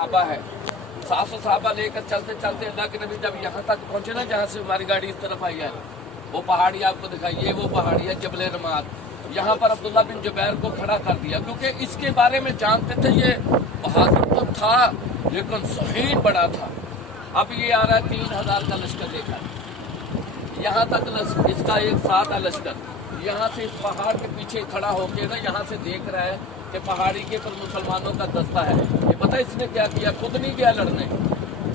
सहाबा है, 700 सहाबा लेकर चलते चलते अल्लाह के नबी जब यहाँ तक पहुँचे ना, जहाँ से हमारी गाड़ी इस तरफ आई है, वो पहाड़ी आपको दिखाई, ये वो पहाड़ी है जबल रमात। यहाँ पर अब्दुल्ला बिन जुबैर को खड़ा कर दिया, क्योंकि इसके बारे में जानते थे ये बहादुर तो था लेकिन शहीद बड़ा था। अब ये आ रहा है 3000 का लश्कर लेकर, यहाँ तक इसका एक साथ है लश्कर। यहाँ से इस पहाड़ के पीछे खड़ा होके ना यहाँ से देख रहा है कि पहाड़ी के पर मुसलमानों का दस्ता है। ये पता है इसने क्या किया? खुद नहीं गया लड़ने,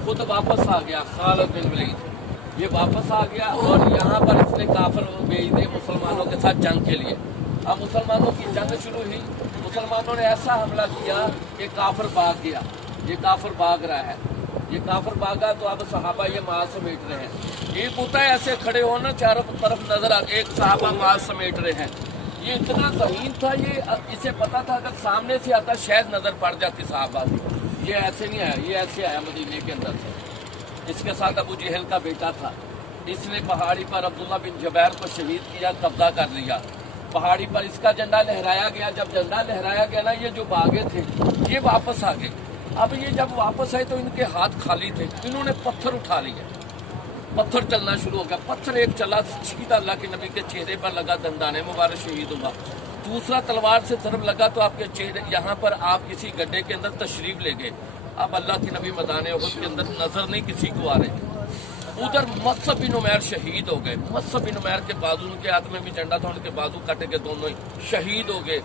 खुद वापस आ गया। खालिद बिन वलीद ये वापस आ गया और यहाँ पर इसने काफिर भेज दिए मुसलमानों के साथ जंग के लिए। अब मुसलमानों की जंग शुरू हुई, मुसलमानों ने ऐसा हमला किया कि काफिर भाग गया। ये काफिर भाग रहा है, ये काफिर भागा तो अब सहाबा ये माल समेट रहे हैं। एक होता है ऐसे खड़े हो ना, चारों तरफ नजर आ, एक सहाबा माल समेट रहे हैं। ये इतना ज़हीन था, ये इसे पता था अगर सामने से आता शायद नजर पड़ जाती सहाबा की। ये ऐसे नहीं आया, ये ऐसे आया मदीने के अंदर से। इसके साथ अबू जहल का बेटा था, इसने पहाड़ी पर अब्दुल्ला बिन जुबैर को शहीद किया, कब्जा कर लिया। पहाड़ी पर इसका झंडा लहराया गया। जब झंडा लहराया गया ना, ये जो भागे थे ये वापस आ गए। अब ये जब वापस आए तो इनके हाथ खाली थे, इन्होंने पत्थर उठा लिया, पत्थर चलना शुरू हो गया। पत्थर एक चला सीधा अल्लाह के नबी के चेहरे पर लगा, दंदाने मुबारक शहीद हुआ। दूसरा तलवार से तरफ लगा तो आपके चेहरे यहाँ पर आप किसी गड्ढे के अंदर तशरीफ ले गए। अब अल्लाह के नबी मैदान उहद के अंदर नजर नहीं किसी को आ रहे। उधर मुसअब बिन उमैर शहीद हो गए। मुसअब बिन उमैर के बाजू, उनके हाथ में भी झंडा था, उनके बाजू कटे के दोनों ही शहीद हो गए।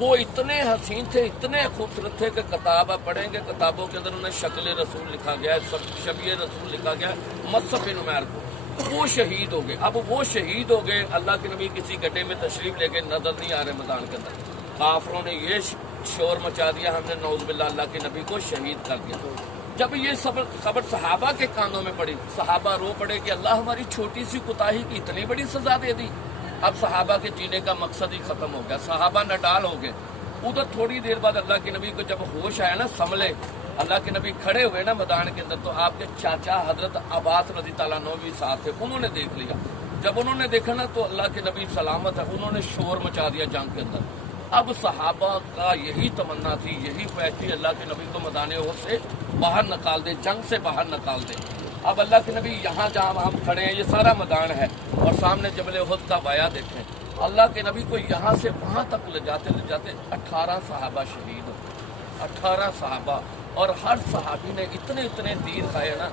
वो इतने हसीन थे, इतने खूबसूरत थे कि किताब आप पढ़ेंगे, किताबों के अंदर उन्हें शक्ल रसूल लिखा गया है, सब शबीह रसूल लिखा गया है मुसअब बिन उमैर को। वो शहीद हो गए। अब वो शहीद हो गए, अल्लाह के नबी किसी गड्ढे में तशरीफ लेके नजर नहीं आ रहे मैदान के अंदर। काफिरों ने ये शोर मचा दिया, हमने नौज़ बिल्लाह अल्लाह के नबी को शहीद कर दिया। जब ये खबर सहाबा के कानों में पड़ी, सहाबा रो पड़े कि अल्लाह हमारी छोटी सी कोताही की इतनी बड़ी सजा दे दी। अब सहाबा के जीने का मकसद ही खत्म हो गया, सहाबा नडाल हो गए। उधर थोड़ी देर बाद अल्लाह के नबी को जब होश आया ना, संभले, अल्लाह के नबी खड़े हुए ना मैदान के अंदर, तो आपके चाचा हजरत अब्बास रज़ी अल्लाह अन्हु भी साथ थे। उन्होंने देख लिया। जब उन्होंने देखा ना तो अल्लाह के नबी सलामत है, उन्होंने शोर मचा दिया जंग के अंदर। अब सहाबा का यही तमन्ना थी, यही ख्वाहिश थी, अल्लाह के नबी को मैदान उहद से बाहर निकाल दे, जंग से बाहर निकाल दे। अब अल्लाह के नबी यहाँ जहाँ हम खड़े हैं, ये सारा मैदान है और सामने जबल उहद का वाया देखें। अल्लाह के नबी को यहाँ से वहाँ तक ले जाते 18 सहाबा शहीद हो, 18 सहाबा। और हर सहाबी ने इतने इतने तीर खाए ना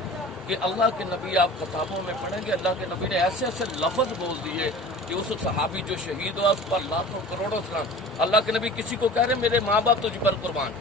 कि अल्लाह के नबी, आप किताबों में पढ़ेंगे, अल्लाह के नबी ने ऐसे ऐसे लफ्ज़ बोल दिए कि उस सहाबी जो शहीद हुआ उस पर लाखों करोड़ों सलाम। अल्लाह के नबी किसी को कह रहे मेरे माँ बाप तुझ पर कुर्बान,